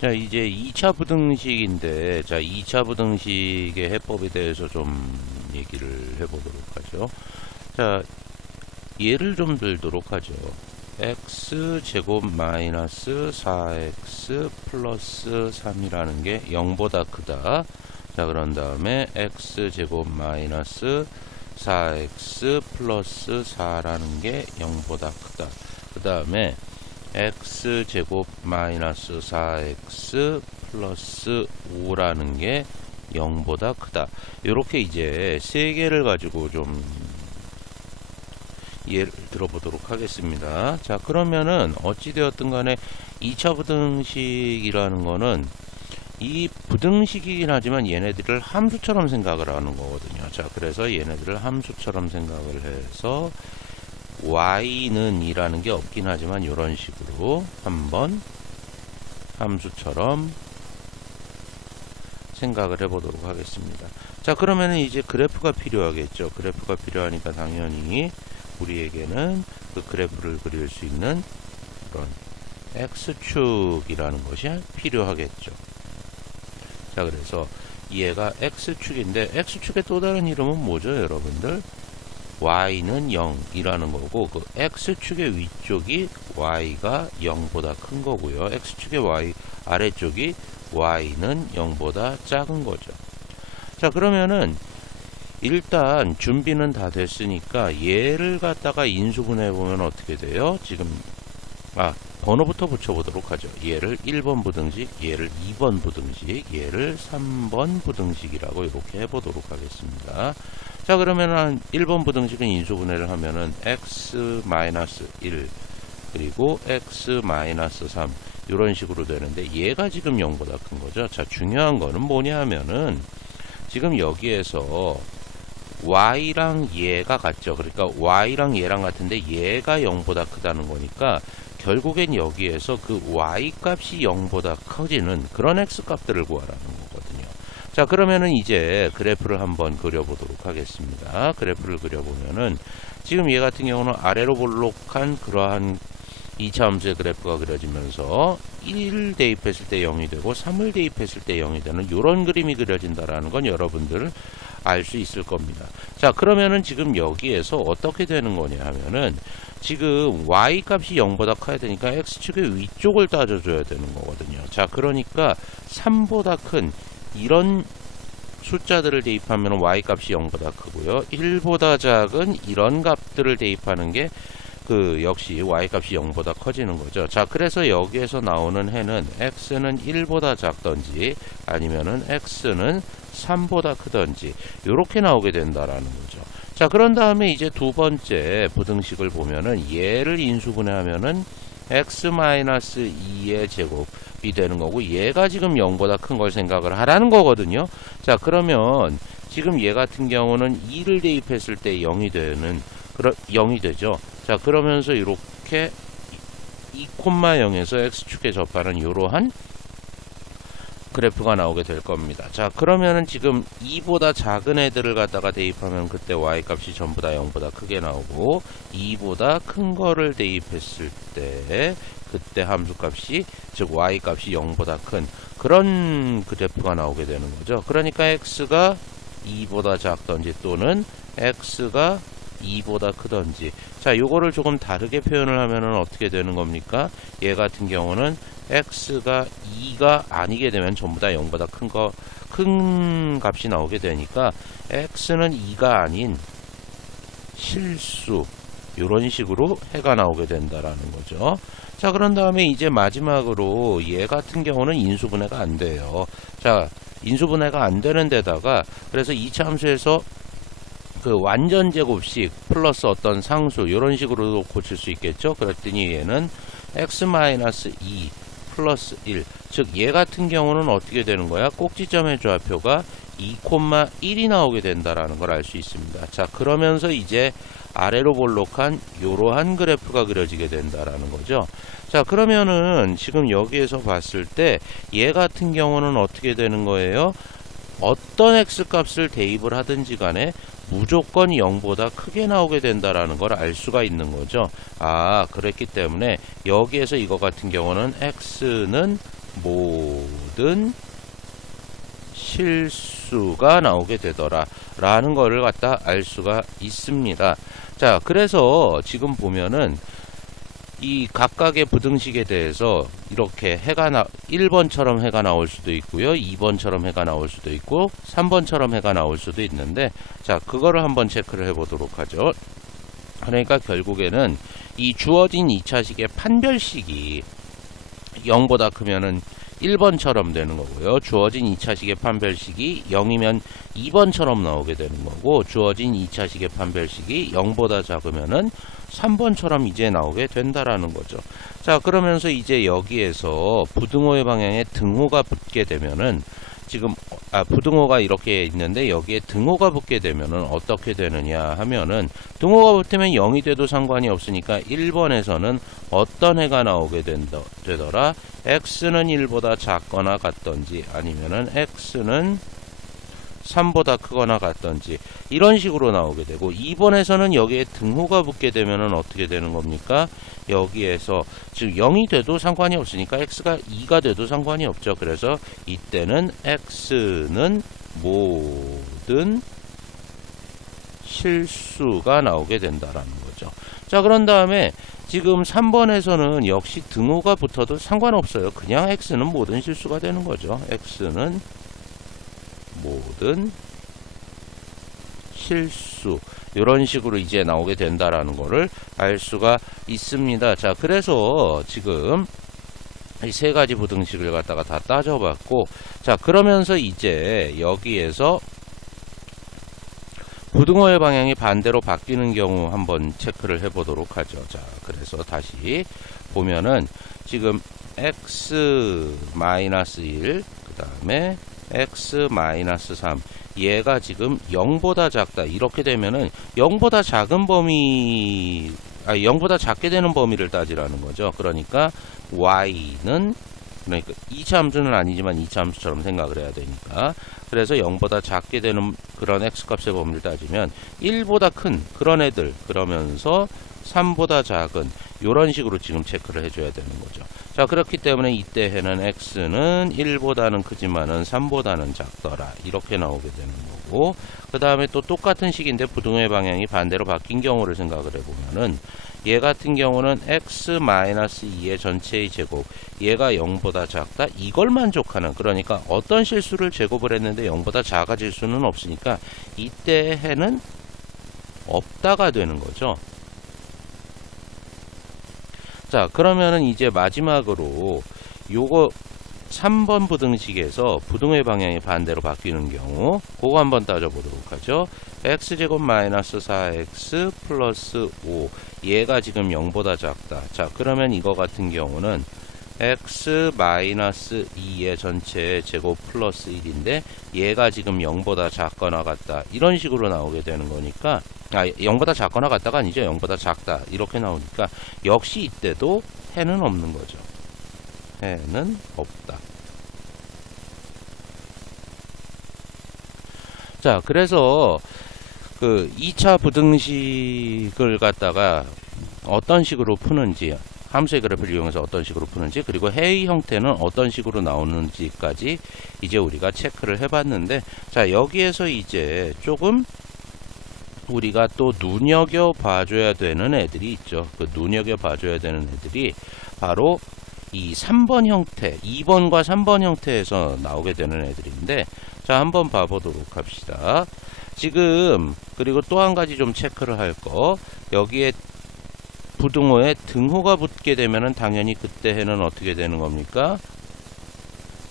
자, 이제 2차 부등식인데, 자, 2차 부등식의 해법에 대해서 좀 얘기를 해보도록 하죠. 자, 예를 좀 들도록 하죠. x제곱 마이너스 4x 플러스 3이라는 게 0보다 크다. 자, 그런 다음에 x제곱 마이너스 4x 플러스 4라는 게 0보다 크다. 그 다음에 x제곱 마이너스 4x 플러스 5라는 게 0보다 크다. 이렇게 이제 세 개를 가지고 좀 예를 들어보도록 하겠습니다. 자, 그러면은 어찌되었든 간에 2차 부등식이라는 거는 이 부등식이긴 하지만 얘네들을 함수처럼 생각을 하는 거거든요. 자, 그래서 얘네들을 함수처럼 생각을 해서 y는 이라는 게 없긴 하지만 이런 식으로 한번 함수처럼 생각을 해보도록 하겠습니다. 자, 그러면은 이제 그래프가 필요하겠죠. 그래프가 필요하니까 당연히 우리에게는 그 그래프를 그릴 수 있는 그런 x축이라는 것이 필요하겠죠. 자, 그래서 얘가 x축인데 x축의 또 다른 이름은 뭐죠, 여러분들? y는 0이라는 거고, 그 x축의 위쪽이 y가 0보다 큰 거고요. x축의 y 아래쪽이 y는 0보다 작은 거죠. 자, 그러면은 일단 준비는 다 됐으니까 얘를 갖다가 인수분해 보면 어떻게 돼요? 지금 번호부터 붙여보도록 하죠. 얘를 1번 부등식, 얘를 2번 부등식, 얘를 3번 부등식이라고 이렇게 해보도록 하겠습니다. 자, 그러면 1번 부등식은 인수분해를 하면은 x-1 그리고 x-3 이런 식으로 되는데 얘가 지금 0보다 큰 거죠. 자, 중요한 거는 뭐냐 하면은 지금 여기에서 y랑 얘가 같죠. 그러니까 y랑 얘랑 같은데 얘가 0보다 크다는 거니까 결국엔 여기에서 그 y 값이 0보다 커지는 그런 x 값들을 구하라는 거거든요. 자, 그러면은 이제 그래프를 한번 그려보도록 하겠습니다. 그래프를 그려보면은 지금 얘 같은 경우는 아래로 볼록한 그러한 2차 함수의 그래프가 그려지면서 1을 대입했을 때 0이 되고 3을 대입했을 때 0이 되는 이런 그림이 그려진다라는 건 여러분들 알 수 있을 겁니다. 자, 그러면은 지금 여기에서 어떻게 되는 거냐 하면은 지금 y 값이 0보다 커야 되니까 x축의 위쪽을 따져줘야 되는 거거든요. 자, 그러니까 3보다 큰 이런 숫자들을 대입하면 y 값이 0보다 크고요. 1보다 작은 이런 값들을 대입하는 게 역시 y 값이 0보다 커지는 거죠. 자, 그래서 여기에서 나오는 해는 x는 1보다 작던지 아니면은 x는 3보다 크던지 이렇게 나오게 된다라는 거죠. 자, 그런 다음에 이제 두 번째 부등식을 보면은 얘를 인수분해하면은 x-2의 제곱이 되는 거고 얘가 지금 0보다 큰 걸 생각을 하라는 거거든요. 자, 그러면 지금 얘 같은 경우는 2를 대입했을 때 0이 되죠. 자, 그러면서 이렇게 2,0에서 x축에 접하는 이러한 그래프가 나오게 될 겁니다. 자, 그러면은 지금 2보다 작은 애들을 갖다가 대입하면 그때 y 값이 전부 다 0보다 크게 나오고 2보다 큰 거를 대입했을 때 그때 함수 값이 즉 y 값이 0보다 큰 그런 그래프가 나오게 되는 거죠. 그러니까 x가 2보다 작던지 또는 x가 2보다 크던지. 자, 요거를 조금 다르게 표현을 하면은 어떻게 되는 겁니까? 얘 같은 경우는 x가 2가 아니게 되면 전부 다 0보다 큰 값이 나오게 되니까 x는 2가 아닌 실수 이런 식으로 해가 나오게 된다라는 거죠. 자, 그런 다음에 이제 마지막으로 얘 같은 경우는 인수분해가 안 돼요. 자, 인수분해가 안 되는 데다가 그래서 2차 함수에서 그 완전 제곱식 플러스 어떤 상수 이런 식으로 고칠 수 있겠죠. 그랬더니 얘는 x-2 플러스 1 즉 얘 같은 경우는 어떻게 되는 거야? 꼭지점의 좌표가 2,1이 나오게 된다라는 걸 알 수 있습니다. 자, 그러면서 이제 아래로 볼록한 이러한 그래프가 그려지게 된다라는 거죠. 자, 그러면은 지금 여기에서 봤을 때 얘 같은 경우는 어떻게 되는 거예요? 어떤 x값을 대입을 하든지 간에 무조건 0보다 크게 나오게 된다라는 걸 알 수가 있는 거죠. 그랬기 때문에 여기에서 이거 같은 경우는 x는 모든 실수가 나오게 되더라 라는 거를 갖다 알 수가 있습니다. 자, 그래서 지금 보면은 이 각각의 부등식에 대해서 이렇게 1번처럼 해가 나올 수도 있고요, 2번처럼 해가 나올 수도 있고 3번처럼 해가 나올 수도 있는데, 자, 그거를 한번 체크를 해 보도록 하죠. 그러니까 결국에는 이 주어진 2차식의 판별식이 0보다 크면은 1번처럼 되는 거고요. 주어진 2차식의 판별식이 0이면 2번처럼 나오게 되는 거고, 주어진 2차식의 판별식이 0보다 작으면은 3번처럼 이제 나오게 된다라는 거죠. 자, 그러면서 이제 여기에서 부등호의 방향에 등호가 붙게 되면은, 지금 부등호가 이렇게 있는데 여기에 등호가 붙게 되면은 어떻게 되느냐 하면은, 등호가 붙으면 0이 돼도 상관이 없으니까 1번에서는 어떤 해가 나오게 되더라? x는 1보다 작거나 같던지 아니면은 x는 3보다 크거나 같던지 이런 식으로 나오게 되고, 2번에서는 여기에 등호가 붙게 되면은 어떻게 되는 겁니까? 여기에서 지금 0이 돼도 상관이 없으니까 x가 2가 돼도 상관이 없죠. 그래서 이때는 x는 모든 실수가 나오게 된다라는 거죠. 자, 그런 다음에 지금 3번에서는 역시 등호가 붙어도 상관없어요. 그냥 x는 모든 실수가 되는 거죠. x는 모든 실수, 이런 식으로 이제 나오게 된다라는 거를 알 수가 있습니다. 자, 그래서 지금 이 세 가지 부등식을 갖다가 다 따져봤고, 자, 그러면서 이제 여기에서 부등호의 방향이 반대로 바뀌는 경우 한번 체크를 해 보도록 하죠. 자, 그래서 다시 보면은 지금 x-1, 그 다음에 x-3, 얘가 지금 0보다 작다 이렇게 되면은 0보다 작은 범위, 0보다 작게 되는 범위를 따지라는 거죠. 그러니까 y는, 그러니까 2차 함수는 아니지만 2차 함수처럼 생각을 해야 되니까, 그래서 0보다 작게 되는 그런 x값의 범위를 따지면 1보다 큰 그런 애들, 그러면서 3보다 작은 이런 식으로 지금 체크를 해줘야 되는 거죠. 자, 그렇기 때문에 이때 해는 x는 1보다는 크지만은 3보다는 작더라 이렇게 나오게 되는 거고, 그 다음에 또 똑같은 식인데 부등호의 방향이 반대로 바뀐 경우를 생각을 해보면은, 얘 같은 경우는 x-2의 전체의 제곱, 얘가 0보다 작다 이걸 만족하는, 그러니까 어떤 실수를 제곱을 했는데 0보다 작아질 수는 없으니까 이때 해는 없다가 되는 거죠. 자, 그러면은 이제 마지막으로 요거 3번 부등식에서 부등호의 방향이 반대로 바뀌는 경우, 그거 한번 따져보도록 하죠. x제곱 마이너스 4x 플러스 5, 얘가 지금 0보다 작다. 자, 그러면 이거 같은 경우는 x 마이너스 2의 전체 제곱 플러스 1인데 얘가 지금 0보다 작거나 같다 이런 식으로 나오게 되는 거니까, 0보다 작거나 같다가 아니죠. 0보다 작다 이렇게 나오니까 역시 이때도 해는 없는 거죠. 해는 없다. 자, 그래서 그 2차 부등식을 갖다가 어떤 식으로 푸는지, 함수의 그래프를 이용해서 어떤 식으로 푸는지, 그리고 해의 형태는 어떤 식으로 나오는지까지 이제 우리가 체크를 해봤는데, 자, 여기에서 이제 조금 우리가 또 눈여겨 봐줘야 되는 애들이 있죠. 그 눈여겨 봐줘야 되는 애들이 바로 이 3번 형태, 2번과 3번 형태에서 나오게 되는 애들인데, 자, 한번 봐보도록 합시다. 지금 그리고 또 한 가지 좀 체크를 할 거, 여기에 부등호에 등호가 붙게 되면은 당연히 그때 해는 어떻게 되는 겁니까?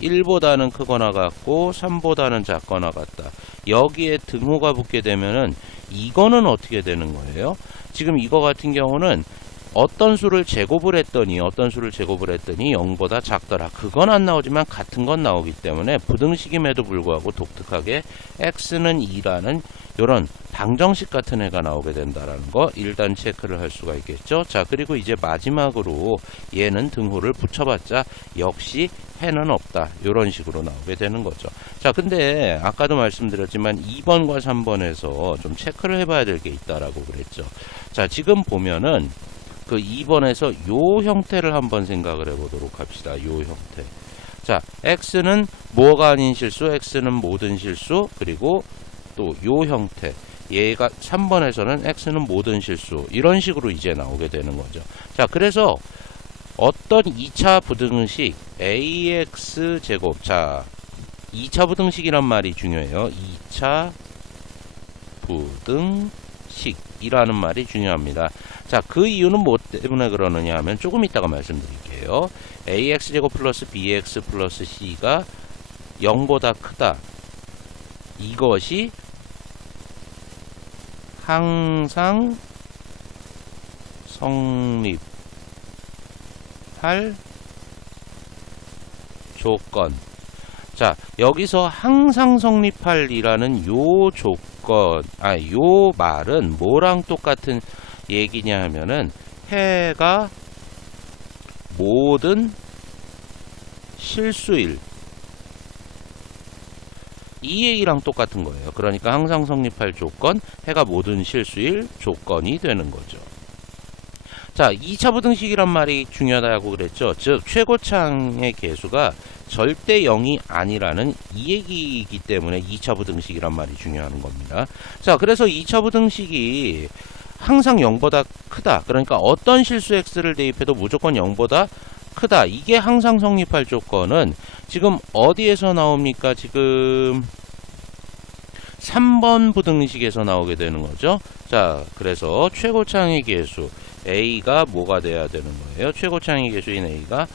1보다는 크거나 같고 3보다는 작거나 같다. 여기에 등호가 붙게 되면은 이거는 어떻게 되는 거예요? 지금 이거 같은 경우는 어떤 수를 제곱을 했더니 0보다 작더라. 그건 안 나오지만 같은 건 나오기 때문에 부등식임에도 불구하고 독특하게 x는 2라는 이런 방정식 같은 애가 나오게 된다라는 거 일단 체크를 할 수가 있겠죠. 자, 그리고 이제 마지막으로 얘는 등호를 붙여봤자 역시 해는 없다. 이런 식으로 나오게 되는 거죠. 자, 근데 아까도 말씀드렸지만 2번과 3번에서 좀 체크를 해봐야 될 게 있다라고 그랬죠. 자, 지금 보면은 그 2번에서 요 형태를 한번 생각을 해보도록 합시다. 요 형태. 자, x는 뭐가 아닌 실수, x는 모든 실수, 그리고 또 요 형태. 얘가 3번에서는 x는 모든 실수. 이런 식으로 이제 나오게 되는 거죠. 자, 그래서 어떤 2차 부등식 ax 제곱. 자, 2차 부등식이란 말이 중요해요. 2차 부등식이라는 말이 중요합니다. 자, 그 이유는 뭐 때문에 그러느냐 하면 조금 이따가 말씀드릴게요. ax제곱 플러스 bx 플러스 c가 0보다 크다. 이것이 항상 성립할 조건. 자, 여기서 항상 성립할이라는 요 조건, 요 말은 뭐랑 똑같은 얘기냐 하면은 해가 모든 실수일, 이 얘기랑 똑같은 거예요. 그러니까 항상 성립할 조건, 해가 모든 실수일 조건이 되는 거죠. 자, 2차 부등식이란 말이 중요하다고 그랬죠. 즉, 최고창의 계수가 절대 0이 아니라는 이 얘기이기 때문에 2차 부등식이란 말이 중요한 겁니다. 자, 그래서 2차 부등식이 항상 0보다 크다. 그러니까 어떤 실수 x를 대입해도 무조건 0보다 크다. 이게 항상 성립할 조건은 지금 어디에서 나옵니까? 지금 3번 부등식에서 나오게 되는 거죠. 자, 그래서 최고창의 계수 a가 뭐가 돼야 되는 거예요? 최고창의 계수인 a가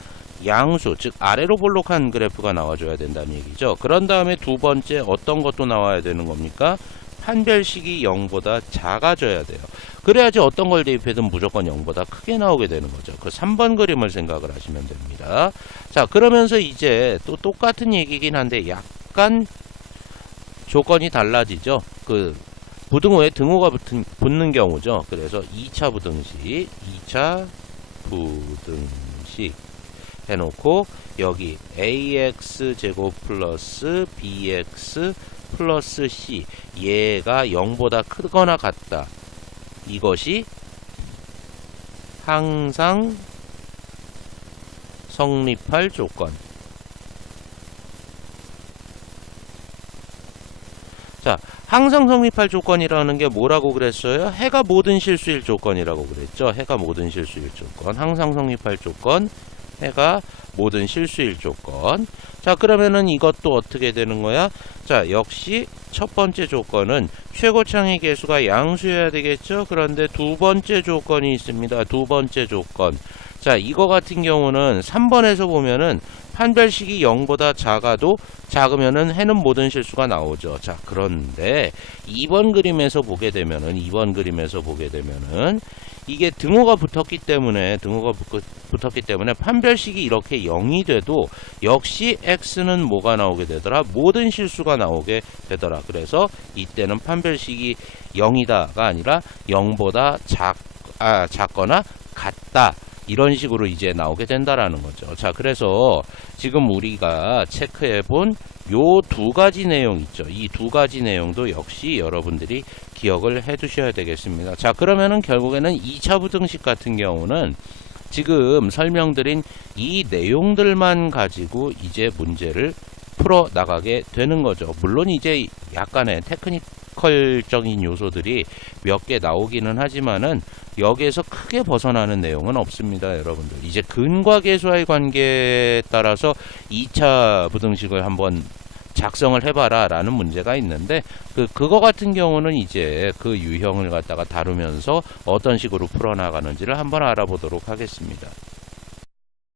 양수, 즉 아래로 볼록한 그래프가 나와줘야 된다는 얘기죠. 그런 다음에 두 번째 어떤 것도 나와야 되는 겁니까? 판별식이 0보다 작아져야 돼요. 그래야지 어떤 걸 대입해도 무조건 0보다 크게 나오게 되는 거죠. 그 3번 그림을 생각을 하시면 됩니다. 자, 그러면서 이제 또 똑같은 얘기긴 한데 약간 조건이 달라지죠. 그 부등호에 등호가 붙는 경우죠. 그래서 2차 부등식, 2차 부등식 해놓고 여기 ax 제곱 플러스 bx 플러스 c, 얘가 0보다 크거나 같다. 이것이 항상 성립할 조건. 자, 항상 성립할 조건이라는 게 뭐라고 그랬어요? 해가 모든 실수일 조건이라고 그랬죠. 해가 모든 실수일 조건. 항상 성립할 조건, 해가 모든 실수일 조건. 자, 그러면은 이것도 어떻게 되는 거야? 자, 역시 첫 번째 조건은 최고창의 계수가 양수여야 되겠죠? 그런데 두 번째 조건이 있습니다. 두 번째 조건. 자, 이거 같은 경우는 3번에서 보면은 판별식이 0보다 작으면은 해는 모든 실수가 나오죠. 자, 그런데 2번 그림에서 보게 되면은 이게 등호가 붙었기 때문에 판별식이 이렇게 0이 돼도 역시 x는 뭐가 나오게 되더라? 모든 실수가 나오게 되더라. 그래서 이때는 판별식이 0이다가 아니라 0보다 작거나 같다. 이런 식으로 이제 나오게 된다라는 거죠. 자, 그래서 지금 우리가 체크해 본 요 두 가지 내용 있죠. 이 두 가지 내용도 역시 여러분들이 기억을 해 두셔야 되겠습니다. 자, 그러면은 결국에는 2차 부등식 같은 경우는 지금 설명드린 이 내용들만 가지고 이제 문제를 풀어 나가게 되는 거죠. 물론 이제 약간의 테크니컬적인 요소들이 몇 개 나오기는 하지만은 여기에서 크게 벗어나는 내용은 없습니다, 여러분들. 이제 근과 계수와의 관계에 따라서 2차 부등식을 한번 작성을 해봐라 라는 문제가 있는데 그거 같은 경우는 이제 그 유형을 갖다가 다루면서 어떤 식으로 풀어나가는지를 한번 알아보도록 하겠습니다.